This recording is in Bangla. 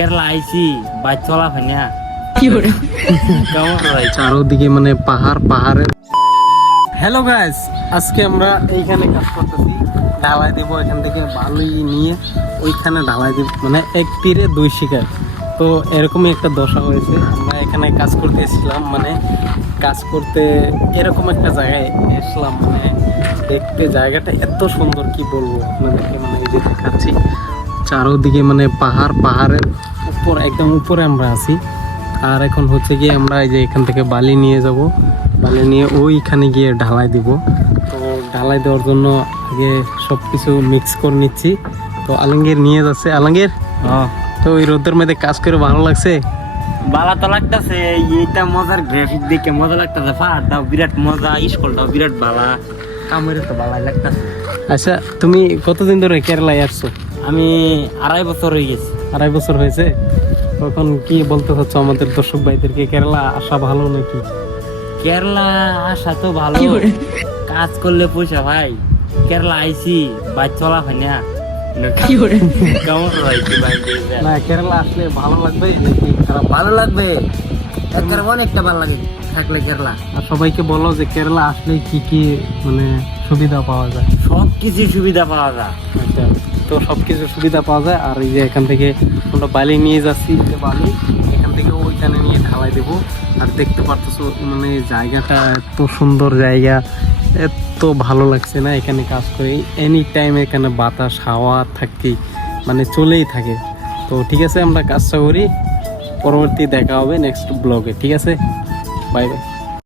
কেরালা আইছি বাইক চলা হয় না কেমন চারোদিকে মানে পাহাড়ের। হ্যালো গাইস, আজকে আমরা এইখানে কাজ করতেছি, ঢালাই দেবো। এখান থেকে বালি নিয়ে ওইখানে ঢালাই দেব, মানে এক তীরে দুই শিকার। তো এরকমই একটা দশা হয়েছে। আমরা এখানে কাজ করতে এসেছিলাম, মানে কাজ করতে এরকম একটা জায়গায় এসলাম, মানে দেখতে জায়গাটা এত সুন্দর কি বলবো আপনাদেরকে। মানে এই যে দেখাচ্ছি চারোদিকে মানে পাহাড়ের উপর, একদম উপরে আমরা আছি। আর এখন হচ্ছে গিয়ে আমরা এই যে এখান থেকে বালি নিয়ে যাব, বালি নিয়ে ওইখানে গিয়ে ঢালাই দিব। তো ঢালাই দেওয়ার জন্য আগে সব কিছু মিক্স করে নিচ্ছি। তো আলমগীর নিয়ে যাচ্ছে। আলমগীর, তো ওই রোদের মধ্যে কাজ করে ভালো লাগছে? বালা তো লাগতেছে, এইটা মজার গ্রাফিক দেখে মজা লাগতেছে। পাহাড়টাও বিরাট মজা, স্কুলটাও বিরাট বালা, কামের তো বালাই লাগতেছে। আচ্ছা, তুমি কতদিন ধরে কেরালায় আসছো? আমি 2.5 বছর হয়ে গেছি। 2.5 বছর হয়েছে। তখন কি বলতে হচ্ছে আমাদের দর্শক ভাইদেরকে, কেরালা আসা ভালো নাকি? কেরালা আসা তো ভালো, কাজ করলে পয়সা ভাই। কেরালা আইছি বাইক চলা হয় না কেমন হয়েছে বাইক? না, কেরালা আসলে ভালো লাগবে নাকি খারাপ? ভালো লাগবে, অনেকটা ভালো লাগে থাকলে কেরালা। আর সবাইকে বলো যে কেরালা আসলে কি কি মানে সুবিধা পাওয়া যায়। সব কিছু সুবিধা পাওয়া যায়। আচ্ছা, তো সব কিছু সুবিধা পাওয়া যায়। আর এই যে এখান থেকে আমরা বালি নিয়ে যাচ্ছি, যে বালি এখান থেকে ওইখানে নিয়ে ঢালাই দেবো। আর দেখতে পারতেছো মানে জায়গাটা এত সুন্দর জায়গা, এত ভালো লাগছে না এখানে কাজ করে। এনি টাইম এখানে বাতাস হাওয়া থাকেই, মানে চলেই থাকে। তো ঠিক আছে, আমরা কাজটা করি, পরবর্তী দেখা হবে নেক্সট ব্লগে। ঠিক আছে, বাই বাই।